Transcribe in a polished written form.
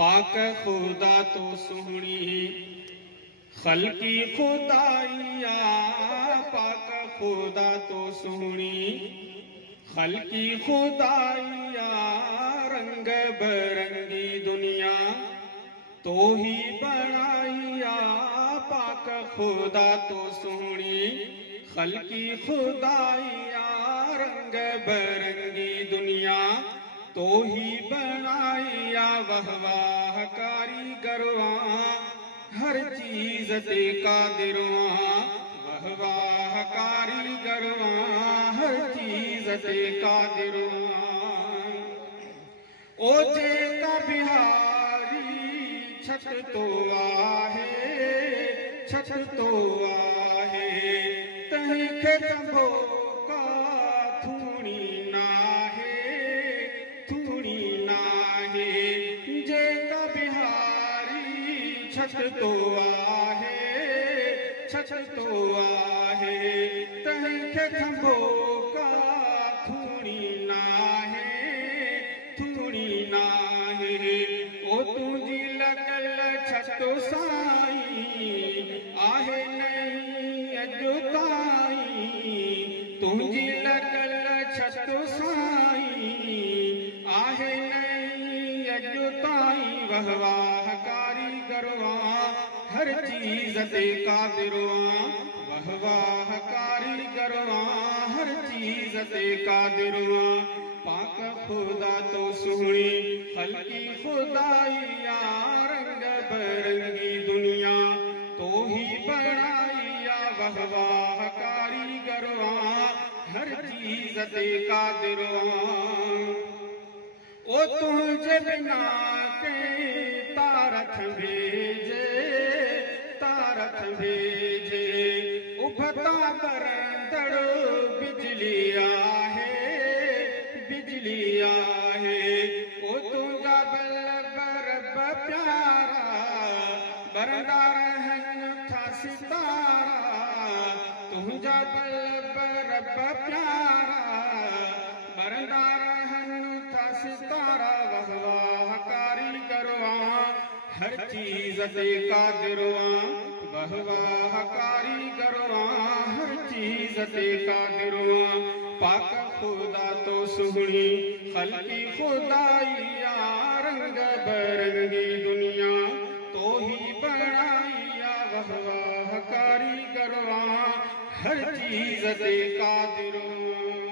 पाक खुदा तो सुहणी खल्की खुदाइया, पाक खुदा तो सुहणी खल्की खुदाइया, रंग बरंगी दुनिया तो ही बनाइया। पाक खुदा तो सुहणी खल्की खुदाइया, रंग बरंगी दुनिया तो ही बनाइया। वह वाह कारीगरवा हर चीज ते कादिरवा, वह वाह कारीगरवा हर चीज ते कादिरवा। ओ जेका बिहारी छत तो आहे, छत तो आहे, तहीं खे चंबो का थूणी नाहे, थूणी नाहे। जेका बिहारी छत तो आहे, छत तो आहे, तहीं खे चंबो का थूणी नाहे, थूणी नाहे। ओ तुंहिंजी लॻल छत साईं आहे नहीं अॼु ताईं, तुंहिंजी लॻल छत साईं आहे नहीं अॼु ताईं। वह वाह कारीगरवा हर चीज ते कादिरवा, वह वाह कारीगरवा हर चीज ते कादिरवा। पाक खुदा तो सुहणी खल्की खुदाइया, रंग बरंगी दुनिया तो ही बनाइया। वह वाह कारीगरवा हर चीज ते कादिरवा। ओ तुझे बिना के तारथ भेजे, तारथ भेजे, उभता बरंदड़ बिजली आहे, बिजली आहे। ओ तुझा बल बरब प्यारा बरंदा रहन था सितारा, तुझा बल बरब प्यारा बरंदा रहन था सितारा। वह वाह कारीगरवा हर चीज ते कादिरवा, वह वाह कारीगरवा हर चीज ते कादिरवा। पाक खुदा तो सुहणी खल्की खुदाइया, रंग बरंगी दुनिया तो ही बनाइया। वह वाह कारीगरवा हर चीज ते कादिरवा।